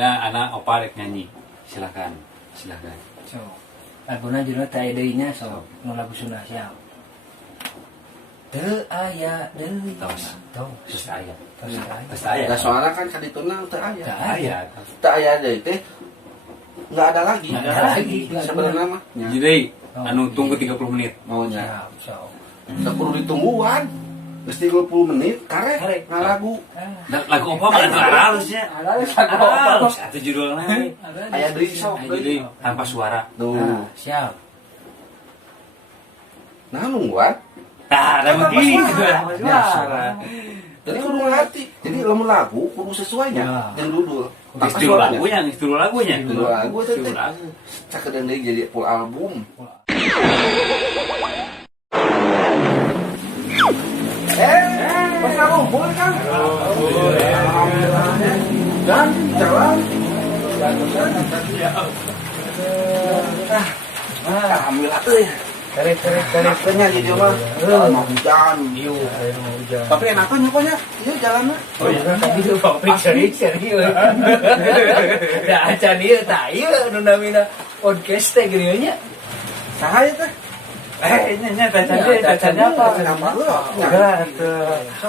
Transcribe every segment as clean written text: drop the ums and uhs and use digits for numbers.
anak opa rek nyanyi. Silakan. So, laguna judulnya teh deui-nya so, nu lagu Sunda sia. Teu aya deui. Tos. Tos aya. Da soalnya kan kadituna teu aya. Teu aya. Teu aya deui teh enggak ada lagi. Nggak ada lagi. Sebenarnya mah. Jadi anu tunggu 30 menit. Maunya. So. Teu perlu ditungguan. Geus 30 menit karek ngalagu. Dan lagu opa mah anu halusnya. Halus atuh judulna. Aya deui sok. Jadi tanpa suara. Tuh. Nah, siap. Nah nungguan. Ada begini tanpa Ya, suara. Jadi kudu ngerti. Jadi lamun lagu kudu sesuainya jeung dudul. Istilah lagunya. Judul lagu teh. Cakedeun deui jadi full album. Pas ngumpul kan? Dan jalan. Ambil atuh ya. Terus. Enaknya di dia mah mau hujan. Tapi enaknya nyokanya, iya jalannya. Oh iya, tadi tuh pabrik seri. Da acan ieu tah ieu nu namina podcast teh geuning nya. Saha ieu teh? Tanya apa?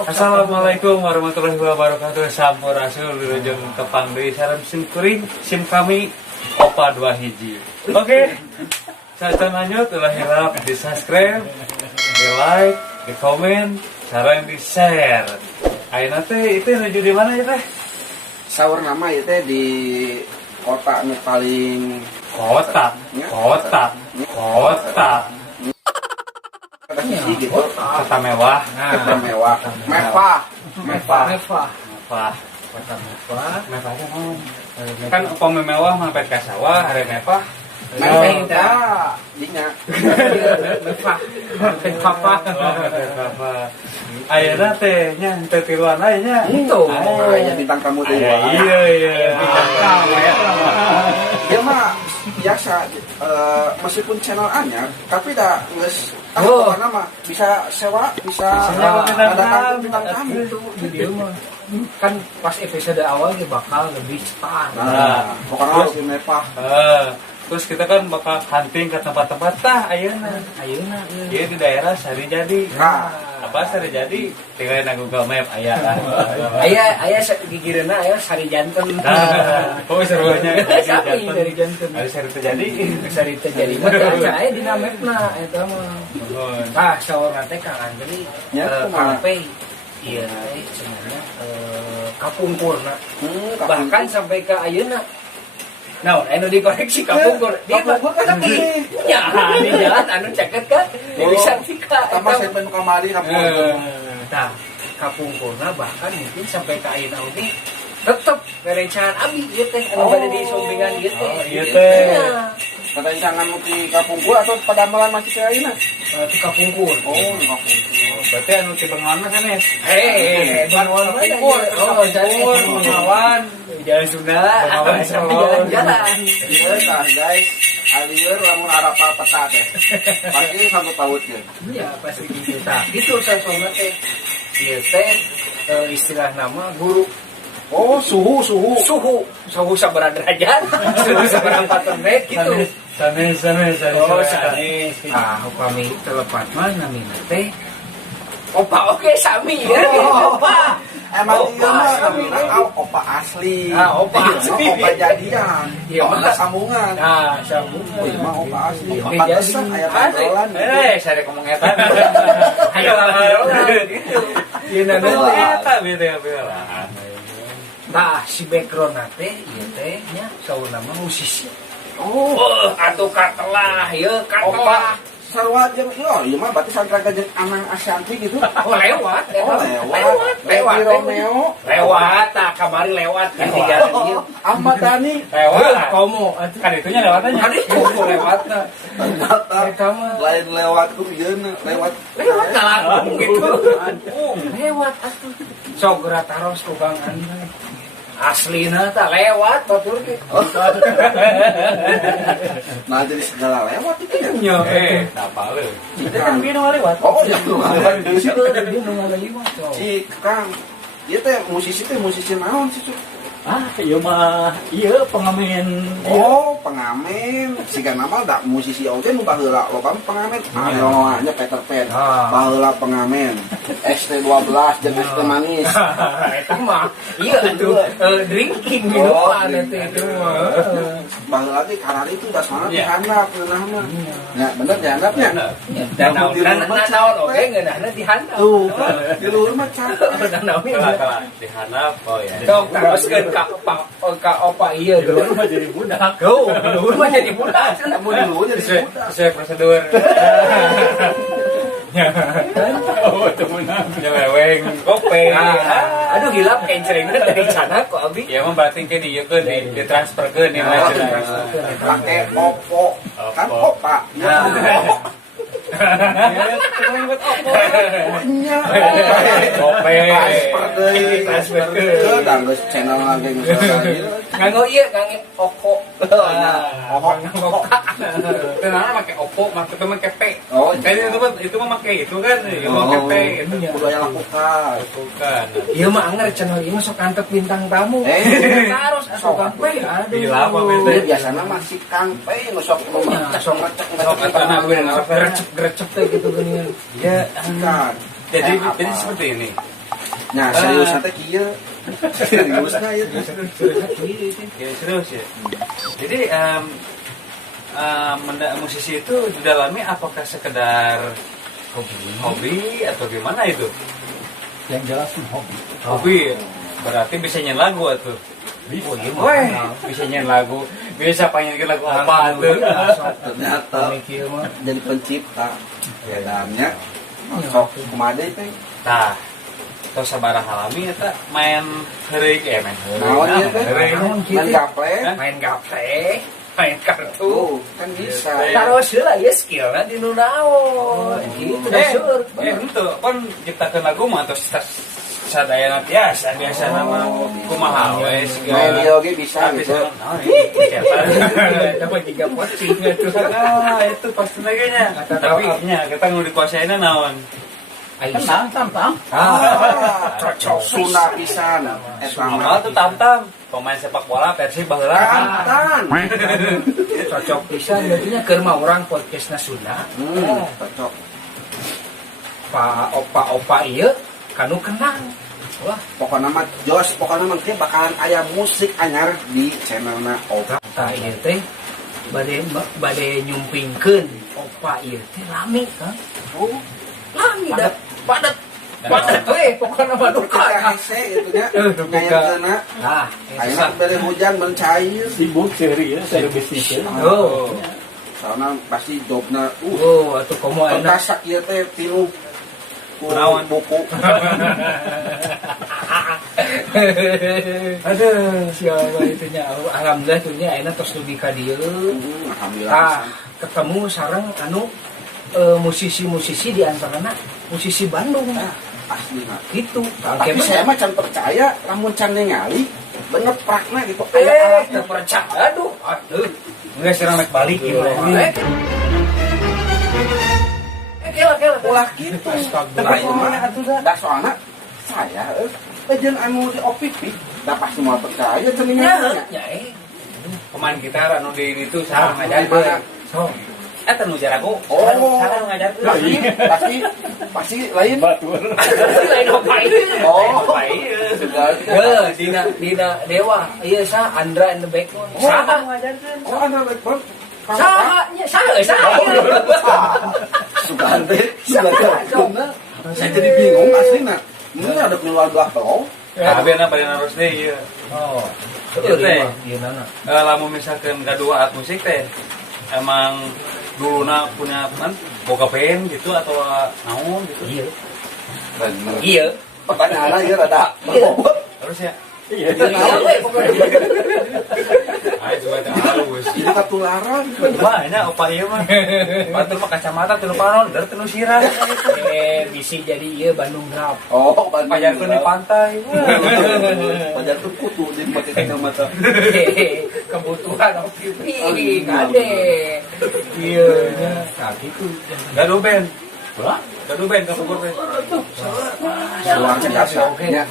Assalamualaikum warahmatullahi wabarakatuh. Sampurasul wilujeng tepang deui sareng sim kuring sim kami Opa 2 hiji. Oke. Sacan lanjut ulah hilap di subscribe, di like, di komen, sareng di share. Ayeuna teh itu nuju di mana ya teh? Saur nama ieu teh di kota nu paling Kota. gitu. Kota mewah. Kota mewah. Mewah. Kan upama mewah mah pet ka sawah, are mewah. Mewah. Dinya. Ayeuna teh nya teu tiluan aya nya. Itu. Aya bintang tamu teh. Iya. Dia mah biasa meskipun channel anyar tapi dah geus karena mah bisa sewa, bisa ada bintang tamu itu video mah. Kan pas episode awal dia bakal lebih cepat. Nah, pokoknya harus mepah. Terus kita kan bakal hunting ke tempat-tempat tah ayeuna. Ieu di daerah Sari Jadi. Apa Sari Jadi? Tinggal na Google Map aya kan. Aya gigireuna aya Sari Janten. Nah, kok serunya Sari dari Janten. Ada Sari Terjadi. Sari Terjadi mah aya dina mapna eta mah. Tah saurna teh Kang Andri sampai ieu teh sebenarnya kapungkurna. Bahkan sampai ke ayeuna. Nah, anu dikoreksi kapungkur. Dia kapungkur kan tapi ya di jalan anu ceket kan. Bisa tika. Tambah sampai kamari kapungkur. Tah, kapungkurna bahkan mungkin sampai ka ayeuna oge tetep rerencangan abi ieu teh anu bade di sombingan ieu teh. Ieu teh. Pada jangan di kapungkur atau pada malam masih ke ayeuna? Di kapungkur. Di kapungkur. Berarti anu ti Bengawan mah sanes. Bengawan kapungkur. Bengawan. Jalan Sunda. Jalan. Iya, tah guys. Alieur lamun arapal peta teh. Pasti sanggup pautkeun. Iya, pasti gitu. Tah, itu sasona teh. Ieu teh istilah nama guru. Oh, suhu Sabaraha derajat, suhu sabaraha ternet gitu. Sanes. Oh, sanes. Ah, upami telepat mah namina teh opa oke sami ya. Opa. Emang dia mah namina opa asli. Opa asli. Opa jadian. Opa sambungan. Sambungan. Oh, emang opa asli. Opa Opa jadi. besar aya tanggalan. Saya ngomong eta. Ayo gitu. Ieu nana eta beuteung lah. Nah, si background teh ieu teh nya sauna mah musisi. Oh, atuh katelah ieu opa katelah. sarua jeung ieu mah berarti santraga jeung Anang Ashanti gitu. Lewat. Romeo. Lewat, tah kamari lewat kan di jalan ieu. Ahmad Dhani. Lewat. Komo Kan itunya lewatnya. Kan itu lewatna. Eta mah Lain lewat ku ieu lewat langsung gitu. Lewat atuh. Sok geura taros ku Kang Andri. Aslina tak lewat batur ge. Nah jadi segala lewat itu ya. Nya Apa lu? kita kan bino lewat. Oh ya lu Di situ ada bino lewat. si Kang dia teh musisi naon sih Cuk? Iya mah, iya pengamen. Oh, pengamen. Siga nama da musisi oge nu baheula loba pengamen. Ayo nya Peter Pan. Baheula pengamen. ST12 jeung ST manis. Itu mah iya tuh drinking minuman itu mah. Baheula teh karena itu dasarna dihandap geunahna. Ya bener dihandapnya. Dan naon oge ngeunahna dihandap. Tuh, di luhur mah capek. Naon dihanap. Oh ya. Sok teruskeun ka opa ieu Dulu mah jadi budak. Tuh, dulu mah jadi budak. Mau di luhur jadi budak. Sesuai prosedur. Oh, temenan. Nyeleweng kope. Aduh gila kencerengna dari sana kok abi. Ya mah berarti ke dieu keun di transferkeun ya mah. Pakai Oppo. Kan Oppa. Ya. Nya. Kope. Transfer deui. Dan geus channel lagi Nganggo ieu ngangge Oppo. Kenapa pakai Oppo, maksudnya pakai P. Oh, Kayaknya itu mah pakai itu kan, itu pakai P. Kudu aya lakukan. Bukan. Ieu mah anger channel ieu sok antep bintang tamu. Harus sok pe. Aduh. Gila apa bete? Biasana masih Kang P nu sok Sok antena grecep teh gitu geuning. Ya, kan. jadi seperti ini. Nah, serius teh kieu. Seriusna ieu. Ya serius ya. Jadi musisi itu didalami apakah sekedar hobi atau gimana itu? Yang jelas hobi. Hobi berarti bisa nyanyi lagu atuh. Weh, bisa nyanyi lagu, bisa panggilin lagu apa tuh? Ternyata jadi pencipta. Ya dalamnya sok kumaha teh. Nah, tos sabaraha halami eta main heureuk main Naon ieu teh? Main gaple. Main gaple, main kartu. Kan bisa. Taruh heula ieu skillna di nu naon. Kitu da seueur. Henteu, kan ciptakeun lagu mah tos sadayana biasa nama kumaha we Main ieu oge bisa gitu. Dapat 3 posting atuh. Itu pasti kayaknya. Tapi nya kita nu dikuasaina naon? Tenang, tam. Cocok Sunda pisan. Normal tuh tam-tam. Pemain sepak bola Persib baheula. Kantan. Cocok pisan berarti keur mah urang podcastna Sunda. Cocok. Opa ieu kanu kenang. Wah, Pokoknya mah jos, pokoknya mah teh bakalan aya musik anyar di channelna Opa. tah ieu teh bade nyumpingkeun opa ieu teh lami kan. Oh, Lami da padat we pokona mah duka. hese gitu nya. Ngayakeuna. Nah, Ayeuna bere hujan mencair. Sibuk seri ya, seri bisnis ya. oh. Soalna pasti jobna Oh, atuh komo enak. pentas ieu teh tilu Kunaon buku. Aduh, siapa itunya? Alhamdulillah tuhnya enak tos dugi ka dieu. Alhamdulillah. Ketemu sareng anu musisi-musisi di antaranya musisi Bandung. Asli mah. Gitu. Tapi saya mah can percaya lamun can ningali bener prakna gitu. Teu percaya. Aduh. Enggak serang naik balik gimana? Kela. Ulah gitu. Astagfirullah. Da soalna saya jeung anu di OPP da pasti mau percaya cenah nya. Pemain gitar anu di itu sareng ngajarkeun. So. Eta nu jaraku. Oh. Sareng ngajarkeun. Pasti lain. Batur. Lain apa itu? Oh, Ya, Dina Dewa. Iya sa Andra and the Backbone. Saha ngajarkeun. Oh, ada backbone. Saha. Sugante. Saya jadi bingung aslinya. Ini ada keluar belah tol. Kabehna pada harus deh ieu. Oh. Ieu teh. Ieu nana. Lamun misalkan gadua alat musik teh emang duluna punya kan boga band gitu atau naon gitu. Iya. Bener. Iya. Pertanyaannya ya rada. Terus ya. Iya. Ayo coba halus. Ini ketularan. Wah, ini opa ieu mah. Batur mah kacamata teu panon, dar teu sirah. Bisi jadi iya Bandung Grab. Oh, Pajarkeun di pantai. Pajar tuh kutu di pakai kacamata. Kebutuhan opi ngade. Iya nya gitu. Gaduh band. Wah, Gaduh band ka Bogor teh. Luar biasa. Ya.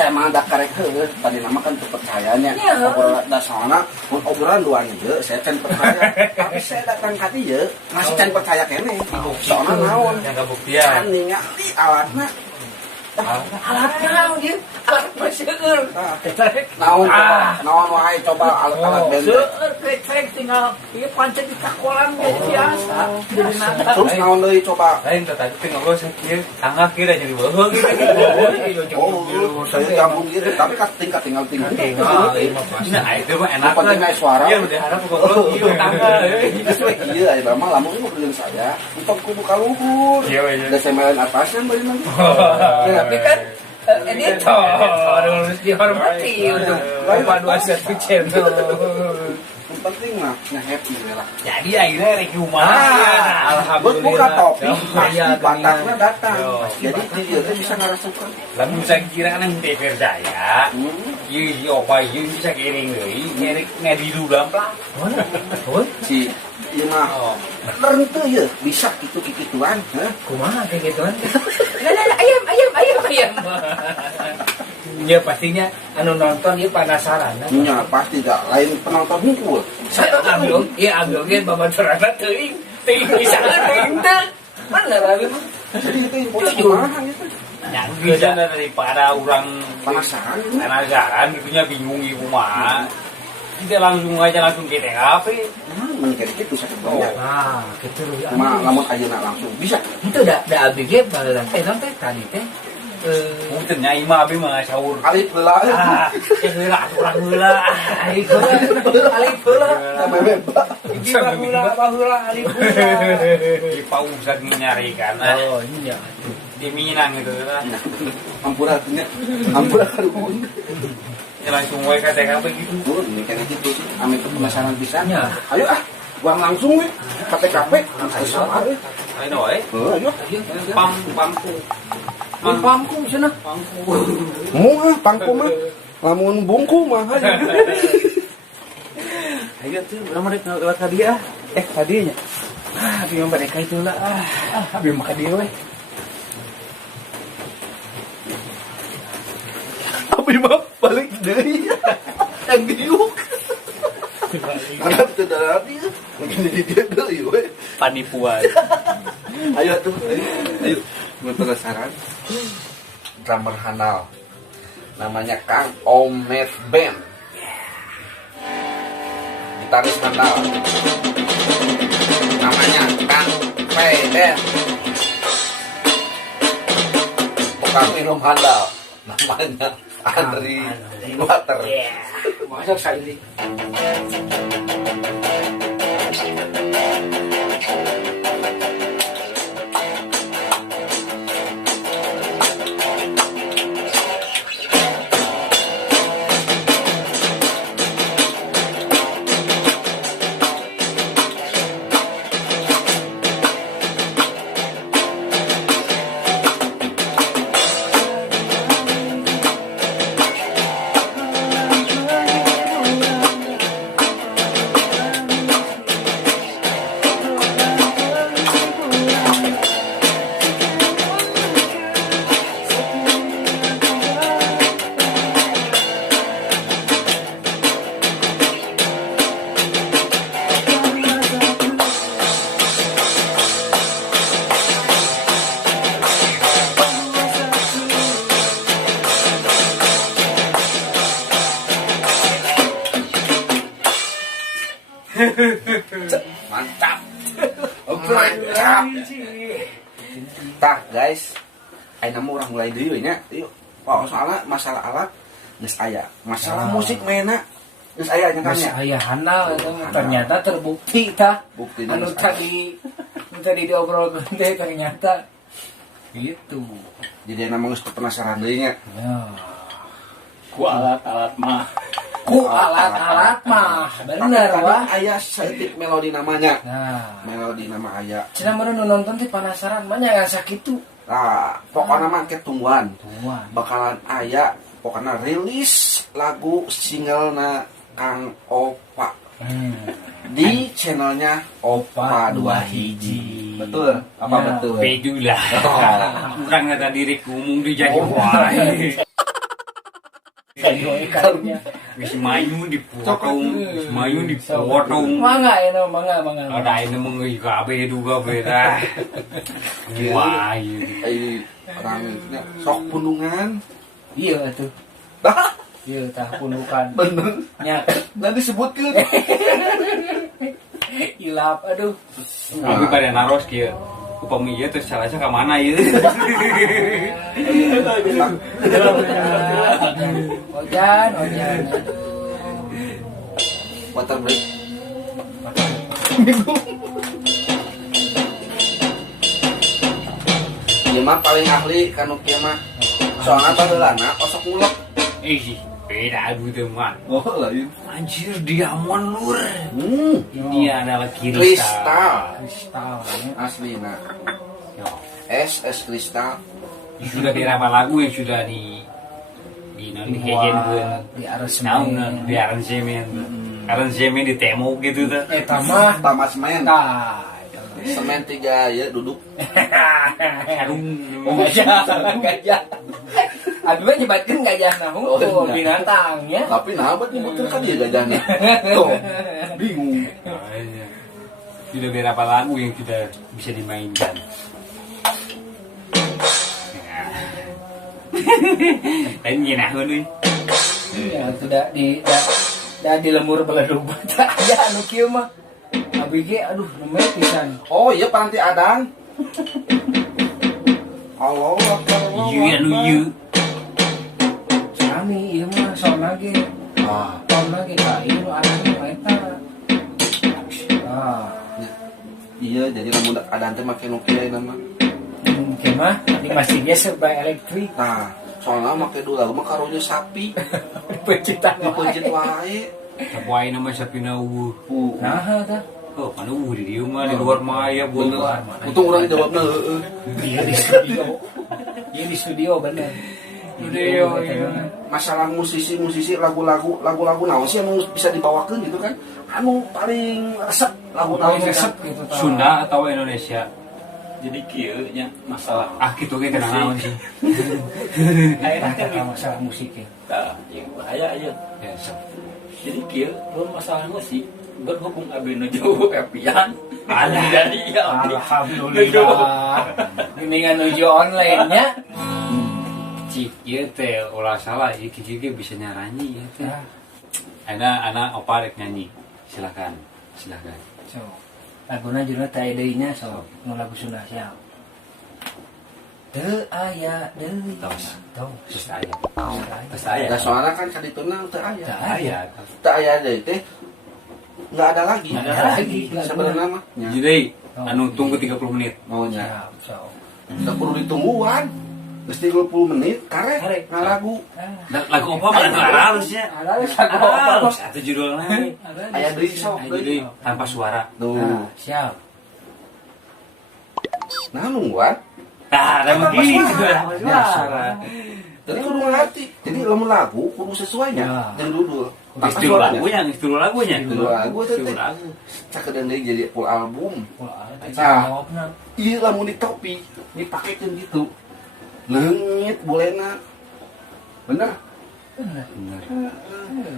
saya mah da karek heuh tadi nama kan percayanya obrolan da soalna mun obrolan duaan ieu saya can percaya tapi saya datang ka dieu masih can percaya keneh soalna naon yang kabuktian can ningali alatna Alat naon ieu? Alat maseueur. naon coba naon wae coba alat band Seueur krek tinggal ieu pancet di takolan biasa. Jadi nangka. terus naon deui coba lain tadi teh ngobrol sakit angga kira jadi beuh gitu oh saya gabung gitu tapi tinggal nah itu mah enak penting naik suara iya udah harap ngobrol ieu tangga iya eta mah lamun ngobrolin saya untuk kudu ka luhur iya iya da semelan atasnya bari nanti Tapi kan editor harus dihormati untuk Bapak 21 channel. yang penting mah happy lah Jadi akhirnya rek rumah. buka topi pasti Iya, bataknya datang Yo. jadi dia tuh bisa ngarasukan lamun saya kira kan teu percaya ieu opa ieu bisa kiring deui nyeri ngadidulam lah si ieu mah renteu ye bisa kitu-kituan heh Kumaha kayak gituan? Ayam. Ya pastinya anu nonton dia penasaran. nya pasti gak lain penonton hungkul Saya ambil ge babaturanna teuing bisa teuing teh. Mana babi? jadi itu info kumaha gitu yang bisa daripada orang penasaran gitunya bingung ibu mah tidak langsung kita ngapain mungkin gitu sakit banyak Ah, gitu ya. mah lamun ayeuna langsung bisa Itu da abdi ge balaran teh tadi teh. mungkin nyai mah abi mah sahur alif heula heula urang heula Alif heula. sampai bebas Baheula alif heula. di pausan nyarikan Oh, iya. di Minang gitu lah ampura karubun langsung wae ka TKP gitu oh ini kan gitu sih ame penasaran bisa Ya. ayo buang langsung we ke TKP salah ayo wae ayo pangku Pangku cenah. mau pangku mah lamun bungku mah ayo tuh urang mah lewat ka dia hadiahnya abi mah mereka itu lah abi mah ka dia we abi mah balik deui yang diuk karena itu darah dia mungkin jadi dia deui we panipuan ayo tuh ayo mau penasaran drummer handal namanya Kang Omet Band gitaris handal namanya Kang Peden bukan minum handal namanya Andri Water Masuk sekali. mantap mantap tah guys ayo nama orang mulai dulu nya yuk oh soalnya masalah alat geus aya masalah musik mena geus aya nya kan Mas nya ayah handal ternyata terbukti tah. bukti Anu tadi diobrolkeun teh ternyata gitu. jadi nama geus penasaran deui nya Ya. Ku alat-alat mah. Ku alat-alat mah bener wah. aya saeutik melodi namanya Nah, melodi nama aya cenah meureun nu nonton teh penasaran mah nya sakitu. nah pokoknya mah ke tungguan Tuan. bakalan aya pokoknya rilis lagu single na Kang Opa di channelnya Opa 2 hiji betul apa Ya. betul Bedulah. Kurang kata diriku umum di jadi wae. we karunya. Geus mayu dipotong, geus mayu dipotong. Mangga ya mangga. Ada ini mengeui kabeh juga beda. Wah, Ai orang sok pundungan. Iya atuh. Dah, Iya tah pundukan. bener. Nya Nanti sebutkeun. ilap aduh. tapi pada naros kieu. Upami ieu teh salahnya ka mana ieu? Ojan. Aduh. Water break. Ieu mah paling ahli kanu kieu mah. Soalnya baheulana osok ngulek. Beda aduh teh mah. Oh, lain. Anjir diamond lur. Hmm, Ini adalah kristal. Kristal ya. Aslina. Yo. Es kristal. Sudah berapa lagu yang sudah di hejenkeun. Di aransemen. Naon di aransemen. Aransemen di temo gitu tuh. Eta mah Tamas semen. tah. Semen 3 ya duduk. Sarung. Gajah. Abi mah nyebatkeun gajah nah Oh, iya. binatang ya. Tapi nah buat nyebutkeun ka dia gajahnya. Tuh, bingung. Sudah berapa lagu yang sudah bisa dimainkan. Lain nginaheun euy. Ya sudah di lemur beledug tah aya anu kieu mah. Abi ge aduh nemet pisan. Oh iya panti adang. Allah Ieu anu ieu. Sami ieu mah soalna ge Ah, soalna ge ka ieu nu anaknya mah eta. iya jadi lamun adang teh make nu kieu nama. Mungkin mah di masih ge serba elektrik. Nah, soalnya make dulu mah karunya sapi. Pecitan Dipeujeut wae. Sapoai nama sapina eueuh. Nah tah. Oh, mana eueuh di dieu mah di luar mah aya bener. Untung urang jawabna heueuh. Iya di studio. Iya di studio bener. Studio, iya. Masalah musisi lagu-lagu naon sih yang bisa dibawakeun gitu kan? Anu paling resep lagu naon Resep gitu tah. Sunda atau Indonesia? Jadi kieu nya masalah Kitu ge teh naon sih? Nah, kata masalah musik ya. tah yang bahaya aya. Ya, sok. Jadi kieu mun masalah musik berhubung abi nuju epian. Alah. Jadi ya abdi Alhamdulillah. Mendingan nuju online nya. Cik, ieu teh ulah salah ieu kieu ge bisa nyaranyi ya teh. Nah, Anak opa rek nyanyi. Silakan. so. Laguna judulnya teh deui-nya so. Nu lagu Sunda sia. Teu aya deui. Tos. Tos. Terus aya. Terus aya. Nah, soalnya kan kadituna teu aya. Teu Aya. Teu aya deui teh enggak ada lagi. Nggak ada lagi. Sebenarnya mah. Jadi anu tunggu 30 menit. Maunya. Siap, so. Enggak perlu ditungguan. Mesti 20 menit karek Karek. ngalagu. Lagu apa mah harusnya? Ada lagu apa? Satu judulnya. Aya deui sok Jadi deui. tanpa suara. Tuh. Nah, siap. Nah, nungguan. Ada begitu. Suara. Jadi kudu ngerti. Jadi lamun lagu kudu sesuainya Ya. jeung judul. Istilah lagunya, istilah lagunya. Istilah lagu teh. Istilah lagu. Sakedeung deui jadi full album. Wah, Nah. jawabna. Iya lamun di topi dipakekeun gitu. Leungit bolena. Bener. Bener. Bener.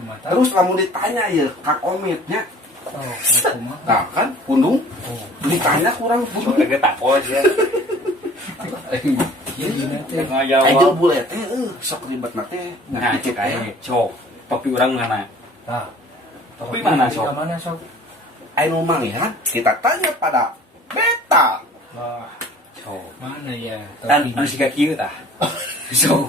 Mata. Terus lamun ditanya ya Kang Omitnya, Oh, kumaha? nah kan pundung Oh. ditanya kurang pundung. Soalnya tak pos ya. Iya, gini teh. Aja Ngajawab. bulet sok ribetna teh. Nah, cek aja. Cok. Topi orang mana? Tah. Topi mana, Sob? Mana, Sob? Anu mangihan kita tanya pada Beta. Wah, Cok. mana ya? Kan anu siga kieu tah. So,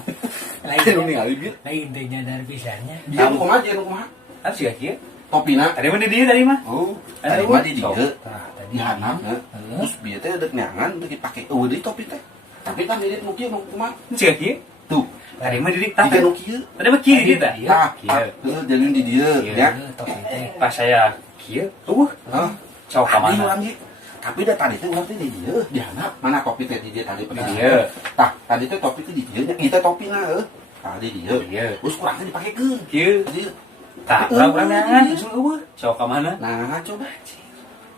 Anu ningali bieu. lain teh nyadar pisannya. Dia nu kumaha dia nu kumaha? anu siga kieu. Topina. Tadi mah di dieu tadi mah. Oh, tadi mah di dieu. Tah, tadi Di handap. Heeh. Terus bieu teh deuk nyangan deuk dipake eueuh deui topi teh. Tapi kan mirip nu kieu nu kumaha? Siga kieu. Tuh, Tadi mah di tiga nu kieu. Tadi mah kieu dia tah. Iya, Tah, kieu. heuh jadi di dieu Kieu. ya. Topi teh. Pas saya kieu, Hah? cok ka Tadi mana? urang ge. Tapi dah tadi teh urang teh di dieu, di handap. Mana topi teh di dieu tadi Di pernah. dieu. Tah, tadi teh topi teh di dieu nya. Kita topina heuh. Tadi dieu. Dieu. Terus kurang teh dipakekeun. Kieu. Di dieu. Tah, urang nangan langsung eueuh. Cok ka mana? Nah, coba.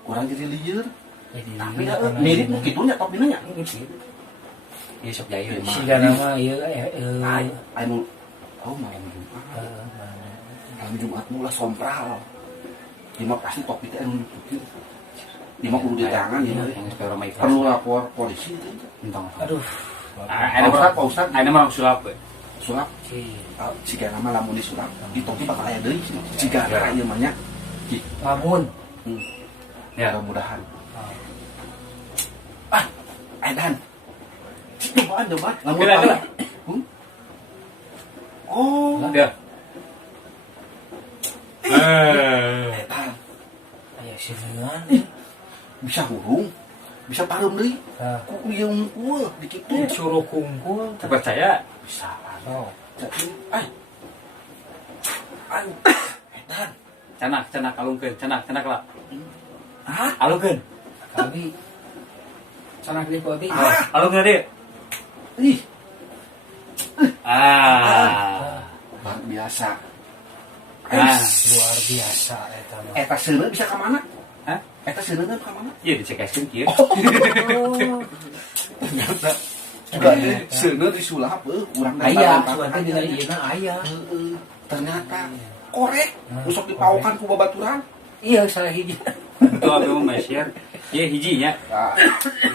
Kurang jadi lieur. Jadi Tapi dah mirip nu kitu nya topina nya. Ieu sok jayu mah. siga nama ieu Anu Oh malam Jumat. Malam Jumat mulai sompral. Dia mah pasti topiknya anu dipikir. Dia mah kudu diterangan ya. Perlu lapor polisi itu. Entong. Aduh. Pak Ustad. Ayeuna mah sulap we. Sulap. Jika nama lamun disulap, di topi bakal aya deui. Jika ada ieu mah nya. Lamun. Ya. Mudah-mudahan. Edan. Cobaan. Lamun. Kira-kira. Oh. Ya. Edan. Aya sieuan. Bisa hurung. Bisa pareum deui. Ku ieu unggul dikitu. Suruh kumpul. Percaya? Bisa. Oh. Jadi, Edan. Canak alungkeun, canak lah. Hah? Alungkeun. Abi. Sana gede ku abi. Alungkeun dia. Ih, Luar luar biasa. biasa eta mah. Eta seuneu bisa ka mana? Hah? Eta seuneu ka mana? Iya dicekeskeun kieu. Ternyata juga seuneu disulap urang Aya, suatu dina ieu aya. Ternyata korek usok dipaokan ku babaturan. Iya, salah hiji. Itu abi mah share. Ieu hijinya.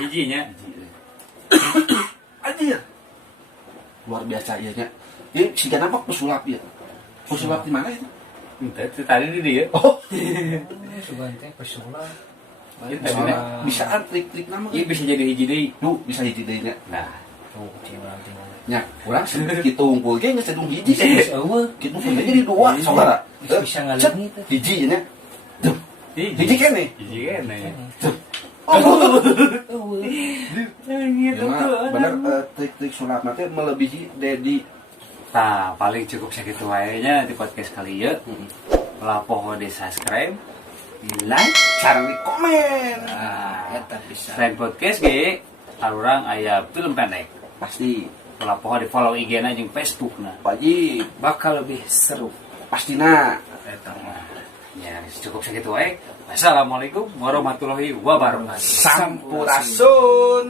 Hijinya. Anjir. Luar biasa ieu nya. Ieu siga nampak pesulap ieu. Pesulap di mana itu? Itu tadi di dia. Oh, Sugan teh pesulap. bisa trik-trik nama. Ieu bisa jadi hiji deui. Duh, bisa hiji deui nya. Nah, Tuh, tinggal. Nya, urang kitu unggul ge geus sedung hiji. Eueuh. Kitu punya jadi dua saudara. Bisa ngaleungit teh. Hiji nya. Duh, hiji kene. hiji kene. Eueuh. Ya, bener trik-trik sulap nanti melebihi Dedi. Nah, paling cukup segitu wae nya di podcast kali ieu. Lapoh di subscribe, di like, Sareng di komen. nah, Eta bisa. selain podcast ge arurang aya film pendek. Pasti Lapoh di follow IG-na jeung Facebook-na. wajib. Bakal lebih seru. Pastina. Eta mah. Ya, cukup segitu wae. Wassalamualaikum warahmatullahi wabarakatuh. Sampurasun.